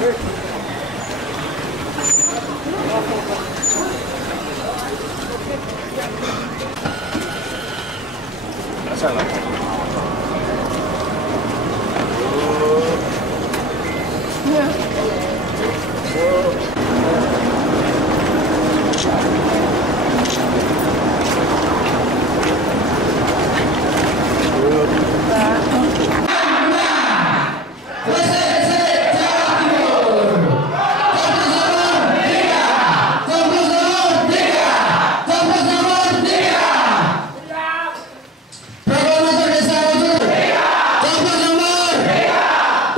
Salah. Ya.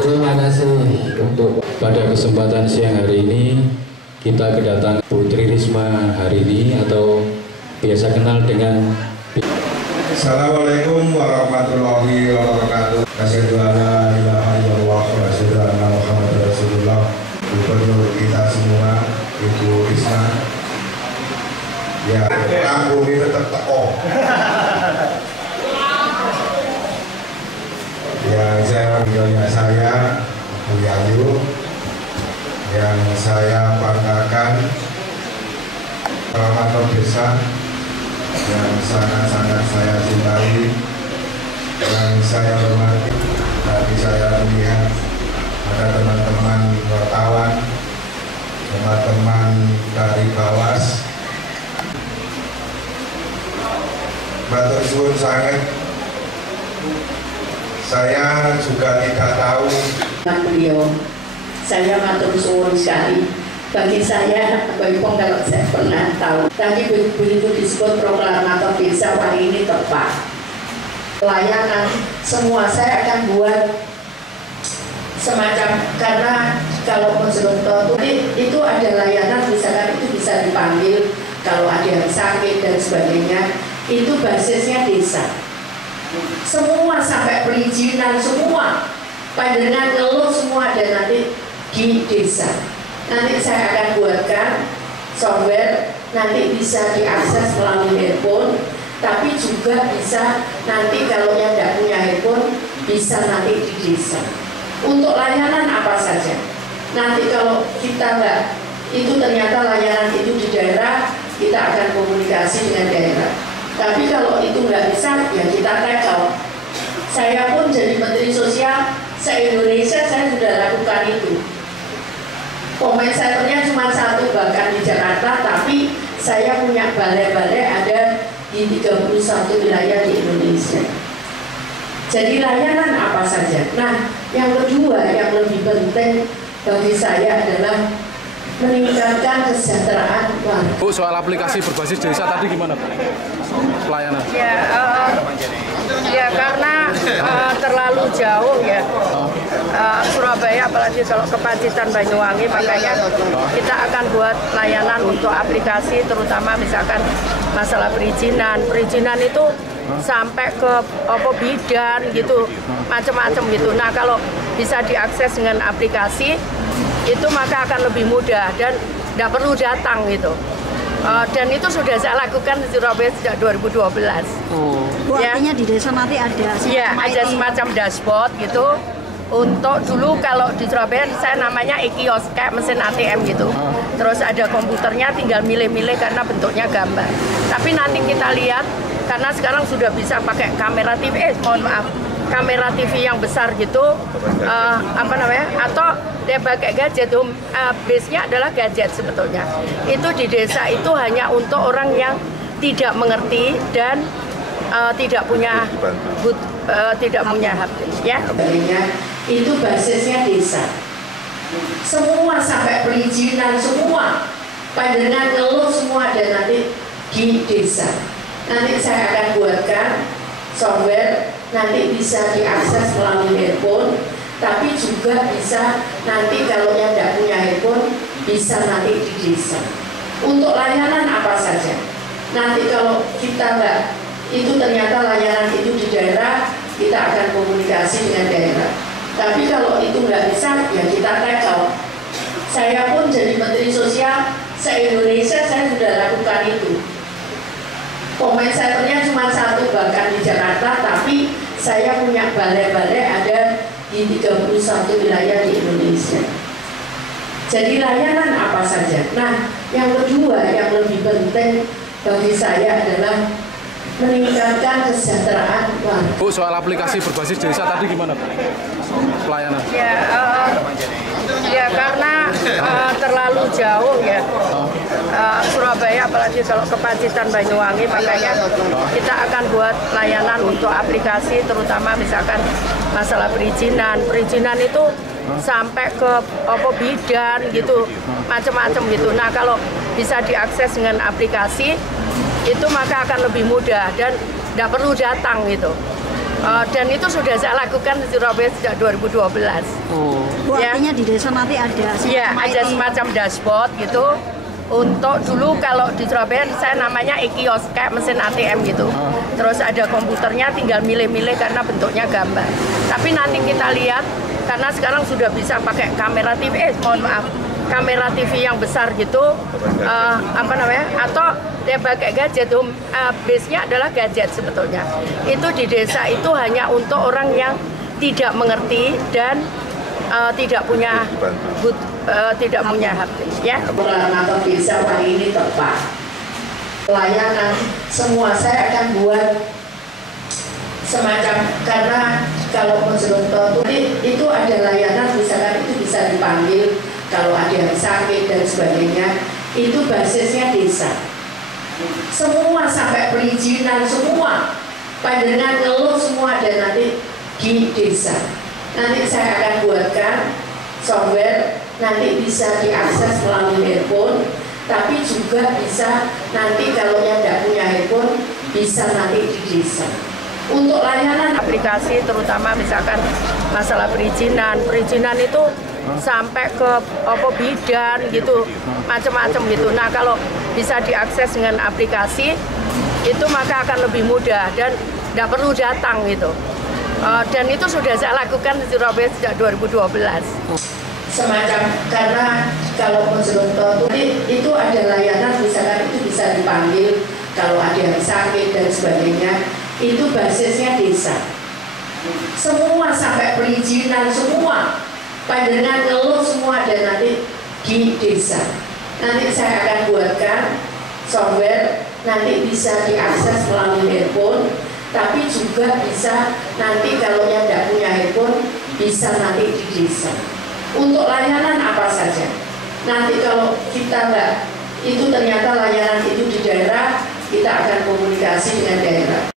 Terima kasih untuk pada kesempatan siang hari ini kita kedatangan Putri Risma hari ini atau biasa kenal dengan Assalamualaikum warahmatullahi wabarakatuh. Asyhadu an la ilaha illallah wa asyhadu anna Muhammadar Rasulullah. Gubernur kita semua, Ibu Risma. Ya, kampung ini tetap teko. Yang saya panggilnya saya Bu Yayu, yang saya banggakan Rahmatul Desa, yang sangat-sangat saya cintai, yang saya hormati. Tadi saya melihat ada teman-teman wartawan, teman-teman dari Bawas. Matur suwun sangat. Saya juga tidak tahu. Beliau, saya matur suwun sekali. Bagi saya, Baipong kalau saya pernah tahu. Tadi begitu disebut proklamator desa, wah ini tepat. Pelayanan, semua saya akan buat semacam, karena kalau Monseronto itu ada layanan, misalkan itu bisa dipanggil, kalau ada yang sakit dan sebagainya, itu basisnya desa. Semua sampai perizinan semua pandangan ngeluh semua ada nanti di desa. Nanti saya akan buatkan software, nanti bisa diakses melalui handphone, tapi juga bisa nanti kalau yang tidak punya handphone bisa nanti di desa. Untuk layanan apa saja. Nanti kalau kita nggak itu ternyata layanan itu di daerah, kita akan komunikasi dengan daerah. Tapi kalau itu nggak bisa, ya kita tackle. Saya pun jadi Menteri Sosial se-Indonesia, saya sudah lakukan itu. Comment centernya cuma satu bahkan di Jakarta, tapi saya punya balai-balai ada di 31 wilayah di Indonesia. Jadi layanan apa saja. Nah, yang kedua yang lebih penting bagi saya adalah meningkatkan kesejahteraan warga. Bu, soal aplikasi berbasis desa tadi gimana, Bu? Pelayanan? Ya karena terlalu jauh ya. Surabaya apalagi kalau ke Pacitan Banyuwangi, makanya kita akan buat layanan untuk aplikasi, terutama misalkan masalah perizinan. Perizinan itu sampai ke bidan gitu, macam-macam gitu. Nah, kalau bisa diakses dengan aplikasi itu maka akan lebih mudah dan tidak perlu datang gitu. Dan itu sudah saya lakukan di Surabaya sejak 2012. Bu, artinya di desa nanti ada ada semacam dashboard gitu. Untuk dulu kalau di Surabaya saya namanya e-kios, kayak mesin ATM gitu. Terus ada komputernya, tinggal milih-milih karena bentuknya gambar. Tapi nanti kita lihat, karena sekarang sudah bisa pakai kamera TV, kamera TV yang besar gitu, atau dia pakai gadget, base-nya adalah gadget sebetulnya. Itu di desa itu hanya untuk orang yang tidak mengerti dan tidak punya HP, ya. Itu basisnya desa. Semua sampai perizinan semua pandangan ngeluh semua ada nanti di desa. Nanti saya akan buatkan software, nanti bisa diakses melalui handphone, tapi juga bisa nanti kalau yang tidak punya handphone bisa nanti di desa. Untuk layanan apa saja. Nanti kalau kita nggak, itu ternyata layanan itu di daerah, kita akan komunikasi dengan daerah. Tapi kalau itu nggak bisa, ya kita tackle. Saya pun jadi Menteri Sosial se-Indonesia, saya sudah lakukan itu. Comment centernya cuma satu bahkan di Jakarta, tapi saya punya balai-balai ada di 31 wilayah di Indonesia. Jadi layanan apa saja. Nah, yang kedua yang lebih penting bagi saya adalah meningkatkan kesejahteraan warga. Bu, soal aplikasi berbasis desa tadi gimana, Bu? Pelayanan? Ya karena terlalu jauh ya. Surabaya, apalagi kalau ke Pacitan, Banyuwangi, makanya kita akan buat layanan untuk aplikasi, terutama misalkan masalah perizinan. Perizinan itu sampai ke bidan gitu, macam-macam gitu. Nah, kalau bisa diakses dengan aplikasi, itu maka akan lebih mudah dan tidak perlu datang gitu. Dan itu sudah saya lakukan di Surabaya sejak 2012. Bu, artinya di desa nanti ada semacam dashboard gitu. Untuk dulu kalau di Surabaya saya namanya e-kios, kayak mesin ATM gitu. Terus ada komputernya, tinggal milih-milih karena bentuknya gambar. Tapi nanti kita lihat, karena sekarang sudah bisa pakai kamera TV, kamera TV yang besar gitu, atau dia pakai gadget. Base-nya adalah gadget sebetulnya. Itu di desa itu hanya untuk orang yang tidak mengerti dan tidak punya HP ya. Pengamatan desa kali ini tepat. Pelayanan semua saya akan buat semacam, karena kalau Mojokerto itu ada layanan, misalkan itu bisa dipanggil kalau ada yang sakit dan sebagainya, itu basisnya desa. Semua sampai perizinan semua, pandangan ngeluh semua ada nanti di desa. Nanti saya akan buatkan software, nanti bisa diakses melalui handphone, tapi juga bisa nanti kalau yang tidak punya handphone bisa nanti di desa. Untuk layanan aplikasi, terutama misalkan masalah perizinan itu sampai ke bidan gitu, macam-macam gitu. Nah, kalau bisa diakses dengan aplikasi, itu maka akan lebih mudah dan tidak perlu datang gitu. Dan itu sudah saya lakukan di Surabaya sejak 2012. Semacam, karena kalau Mojokerto itu ada layanan, misalkan itu bisa dipanggil kalau ada yang sakit dan sebagainya, itu basisnya desa. Semua sampai perizinan semua, pandangan ngeluh semua ada nanti di desa. Nanti saya akan buatkan software, nanti bisa diakses melalui handphone, tapi juga bisa nanti kalau yang tidak punya handphone bisa nanti di desa. Untuk layanan apa saja. Nanti kalau kita itu ternyata layanan itu di daerah, kita akan komunikasi dengan daerah.